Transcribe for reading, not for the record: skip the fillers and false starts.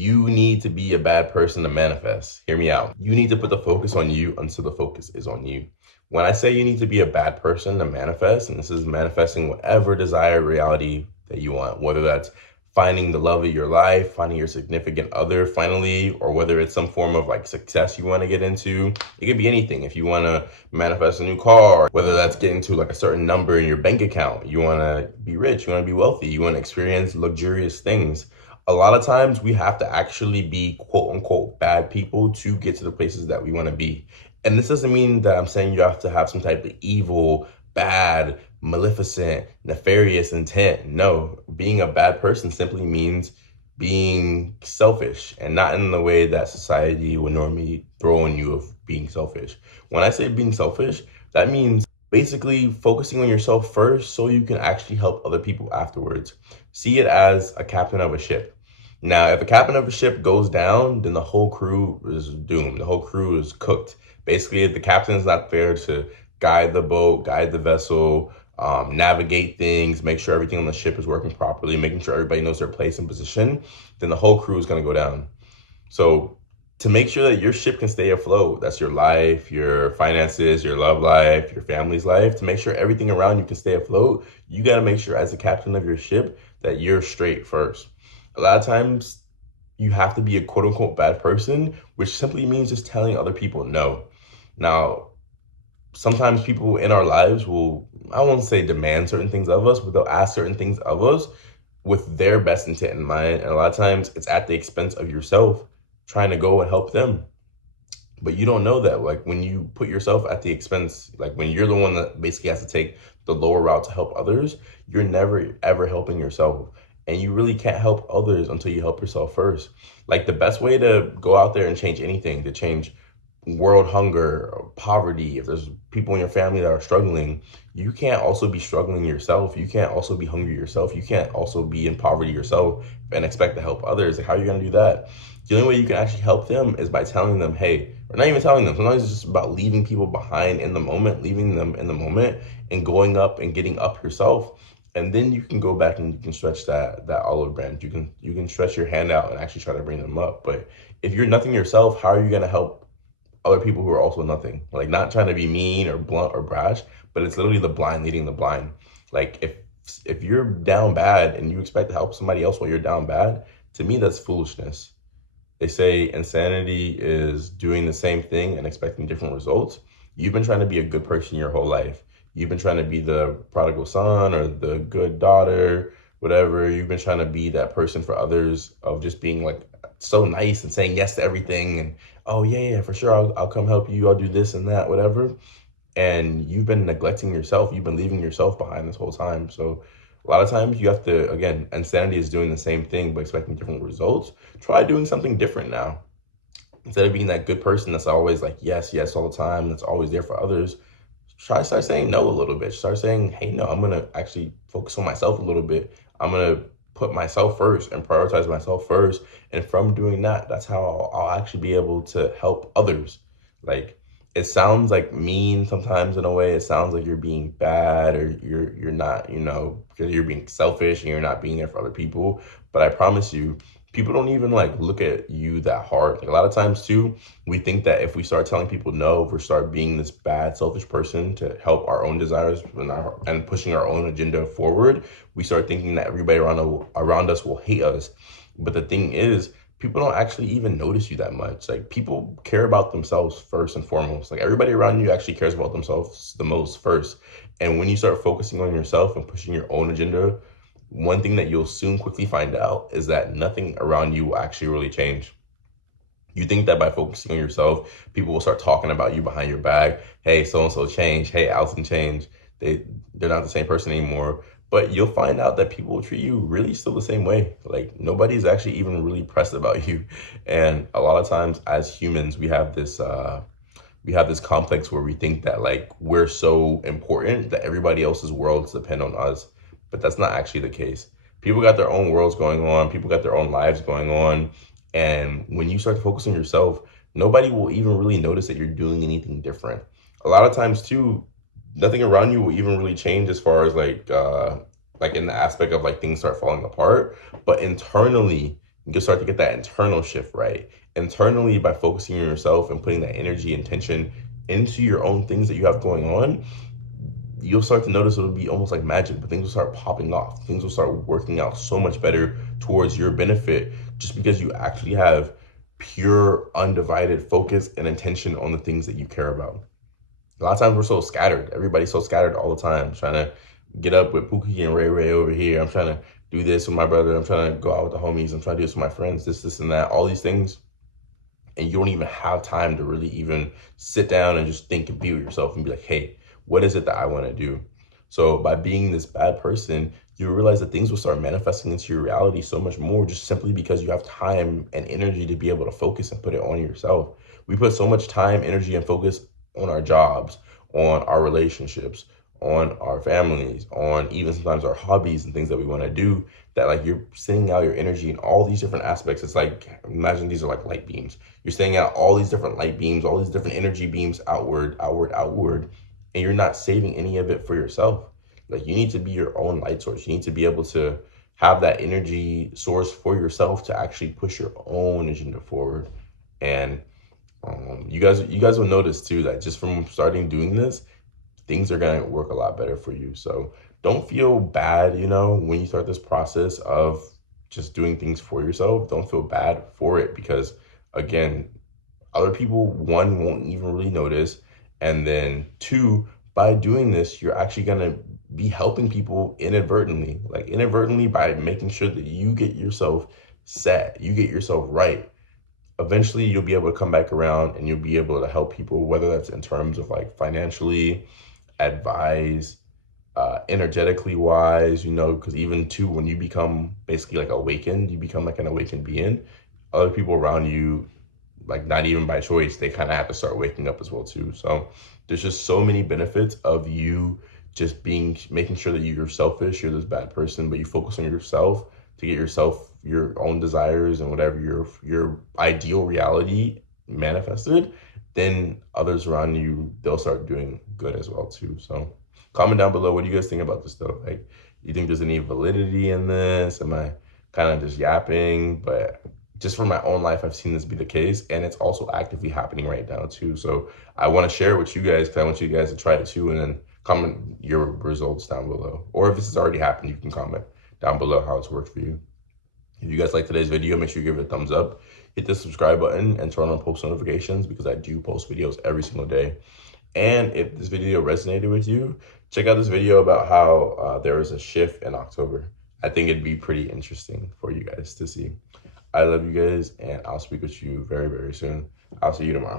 You need to be a bad person to manifest. Hear me out. You need to put the focus on you until the focus is on you. When I say you need to be a bad person to manifest, and this is manifesting whatever desired reality that you want, whether that's finding the love of your life, finding your significant other finally, or whether it's some form of like success you want to get into. It could be anything. If you want to manifest a new car, whether that's getting to like a certain number in your bank account, you want to be rich, you want to be wealthy, you want to experience luxurious things. A lot of times we have to actually be quote unquote bad people to get to the places that we want to be. And this doesn't mean that I'm saying you have to have some type of evil, bad, maleficent, nefarious intent. No, being a bad person simply means being selfish, and not in the way that society would normally throw on you of being selfish. When I say being selfish, that means basically focusing on yourself first so you can actually help other people afterwards. See it as a captain of a ship. Now, if the captain of a ship goes down, then the whole crew is doomed. The whole crew is cooked. Basically, if the captain is not there to guide the boat, guide the vessel, navigate things, make sure everything on the ship is working properly, making sure everybody knows their place and position, then the whole crew is going to go down. So to make sure that your ship can stay afloat, that's your life, your finances, your love life, your family's life, to make sure everything around you can stay afloat, you got to make sure as the captain of your ship that you're straight first. A lot of times you have to be a quote unquote bad person, which simply means just telling other people no. Now, sometimes people in our lives will, I won't say demand certain things of us, but they'll ask certain things of us with their best intent in mind. And a lot of times it's at the expense of yourself trying to go and help them. But you don't know that. Like when you put yourself at the expense, like when you're the one that basically has to take the lower route to help others, you're never ever helping yourself. And you really can't help others until you help yourself first. Like the best way to go out there and change anything, to change world hunger or poverty, if there's people in your family that are struggling, you can't also be struggling yourself. You can't also be hungry yourself. You can't also be in poverty yourself and expect to help others. Like, how are you going to do that? The only way you can actually help them is by telling them, hey, or not even telling them. Sometimes it's just about leaving people behind in the moment, leaving them in the moment and going up and getting up yourself. And then you can go back and you can stretch that olive branch. You can stretch your hand out and actually try to bring them up. But if you're nothing yourself, how are you going to help other people who are also nothing? Like, not trying to be mean or blunt or brash, but it's literally the blind leading the blind. Like if you're down bad and you expect to help somebody else while you're down bad, to me that's foolishness. They say insanity is doing the same thing and expecting different results. You've been trying to be a good person your whole life. You've been trying to be the prodigal son or the good daughter, whatever. You've been trying to be that person for others of just being like so nice and saying yes to everything. And oh yeah, for sure, I'll come help you. I'll do this and that, whatever. And you've been neglecting yourself. You've been leaving yourself behind this whole time. So a lot of times you have to, again, insanity is doing the same thing but expecting different results. Try doing something different now. Instead of being that good person that's always like yes, yes all the time, that's always there for others, start saying no a little bit. Start saying, hey, no, I'm gonna actually focus on myself a little bit. I'm gonna put myself first and prioritize myself first. And from doing that, that's how I'll actually be able to help others. Like, it sounds like mean sometimes in a way. It sounds like you're being bad or you're not, because you're being selfish and you're not being there for other people. But I promise you, people don't even like look at you that hard. Like a lot of times too, we think that if we start telling people no, if we start being this bad, selfish person to help our own desires and pushing our own agenda forward, we start thinking that everybody around us will hate us. But the thing is, people don't actually even notice you that much. Like, people care about themselves first and foremost. Like, everybody around you actually cares about themselves the most first. And when you start focusing on yourself and pushing your own agenda, one thing that you'll soon quickly find out is that nothing around you will actually really change. You think that by focusing on yourself, people will start talking about you behind your back. Hey, so-and-so changed. Hey, Alton changed. They're not the same person anymore. But you'll find out that people will treat you really still the same way. Like, nobody's actually even really pressed about you. And a lot of times as humans, we have this complex where we think that like we're so important that everybody else's worlds depend on us. But that's not actually the case. People got their own worlds going on. People got their own lives going on. And when you start to focus on yourself, nobody will even really notice that you're doing anything different. A lot of times too, nothing around you will even really change as far as like in the aspect of like things start falling apart. But internally, you'll start to get that internal shift right. Internally, by focusing on yourself and putting that energy and tension into your own things that you have going on, you'll start to notice it'll be almost like magic, but things will start popping off. Things will start working out so much better towards your benefit just because you actually have pure, undivided focus and intention on the things that you care about. A lot of times we're so scattered. Everybody's so scattered all the time, trying to get up with Pookie and Ray Ray over here. I'm trying to do this with my brother. I'm trying to go out with the homies. I'm trying to do this with my friends, this, and that, all these things. And you don't even have time to really even sit down and just think and be with yourself and be like, hey, what is it that I want to do? So by being this bad person, you realize that things will start manifesting into your reality so much more just simply because you have time and energy to be able to focus and put it on yourself. We put so much time, energy, and focus on our jobs, on our relationships, on our families, on even sometimes our hobbies and things that we want to do, that like you're sending out your energy in all these different aspects. It's like, imagine these are like light beams. You're sending out all these different light beams, all these different energy beams outward, outward, outward, and you're not saving any of it for yourself. Like you need to be your own light source. You need to be able to have that energy source for yourself to actually push your own agenda forward. And you guys will notice too that just from starting doing this, things are going to work a lot better for you. So don't feel bad, when you start this process of just doing things for yourself. Don't feel bad for it because, again, other people, one, won't even really notice. And then two, by doing this, you're actually going to be helping people inadvertently, like inadvertently by making sure that you get yourself set, you get yourself right. Eventually you'll be able to come back around and you'll be able to help people, whether that's in terms of like financially, advise, energetically wise, because even too, when you become basically like awakened, you become like an awakened being, other people around you, like not even by choice, they kind of have to start waking up as well too. So there's just so many benefits of you just making sure that you're selfish, you're this bad person, but you focus on yourself to get yourself your own desires and whatever your ideal reality manifested. Then others around you, they'll start doing good as well too. So comment down below, what do you guys think about this stuff? Like, you think there's any validity in this? Am I kind of just yapping? But just from my own life, I've seen this be the case, and it's also actively happening right now too. So I want to share it with you guys because I want you guys to try it too, and then comment your results down below. Or if this has already happened, you can comment down below how it's worked for you. If you guys like today's video, make sure you give it a thumbs up, hit the subscribe button, and turn on post notifications because I do post videos every single day. And if this video resonated with you, check out this video about how there is a shift in October. I think it'd be pretty interesting for you guys to see. I love you guys, and I'll speak with you very, very soon. I'll see you tomorrow.